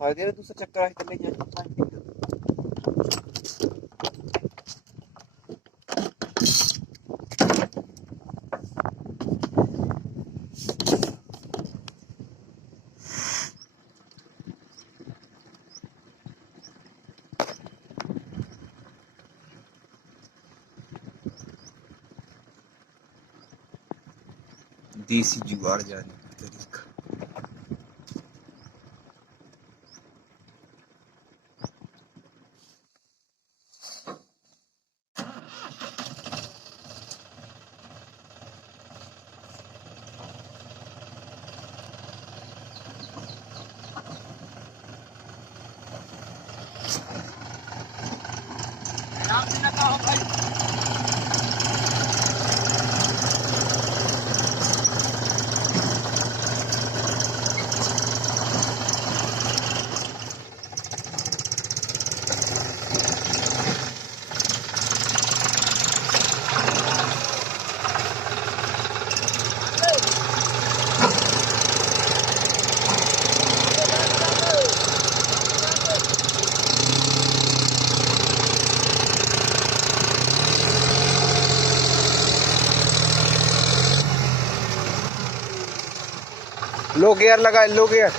फायदे दूसरा चक्कर है करने जाए। देसी जुगाड़ जाने का तरीका। लो गियर लगा, लो गियर।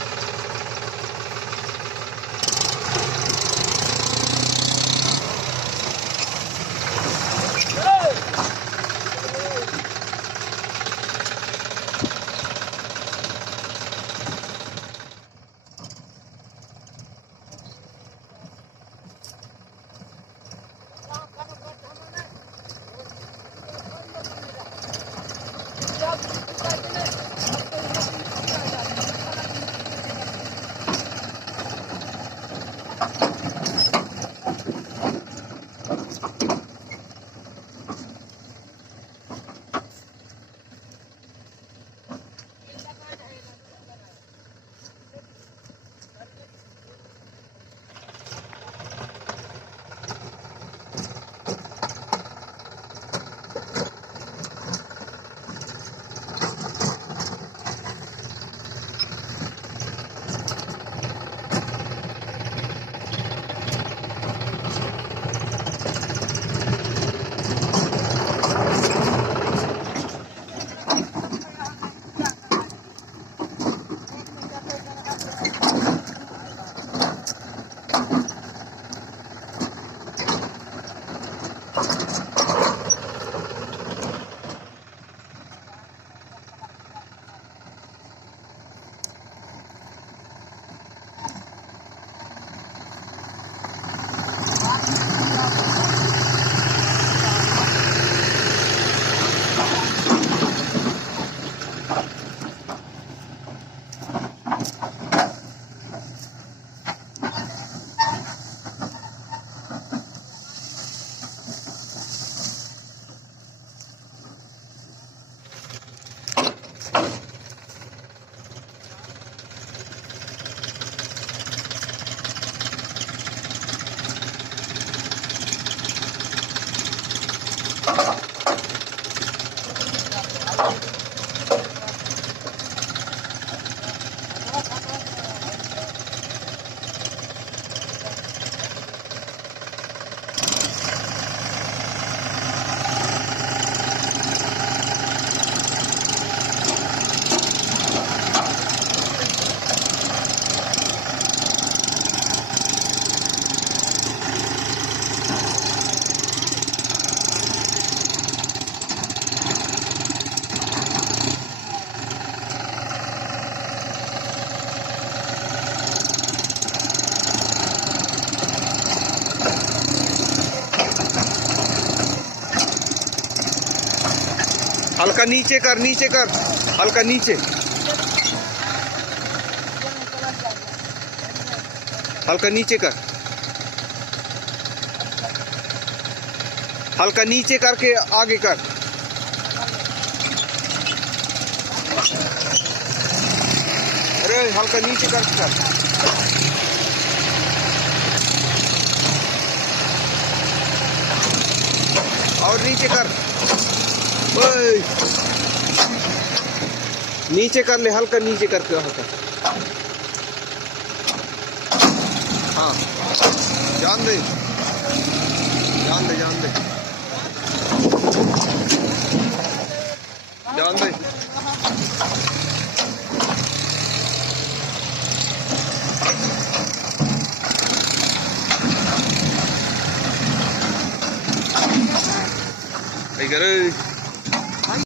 हल्का नीचे कर, नीचे कर, हल्का नीचे, हल्का नीचे कर, हल्का नीचे करके आगे कर। अरे हल्का नीचे करके कर। और नीचे कर, नीचे कर ले, हल्का नीचे करके हल्का। हाँ जान दे जान दे जान दे जान दे। Hey, get it.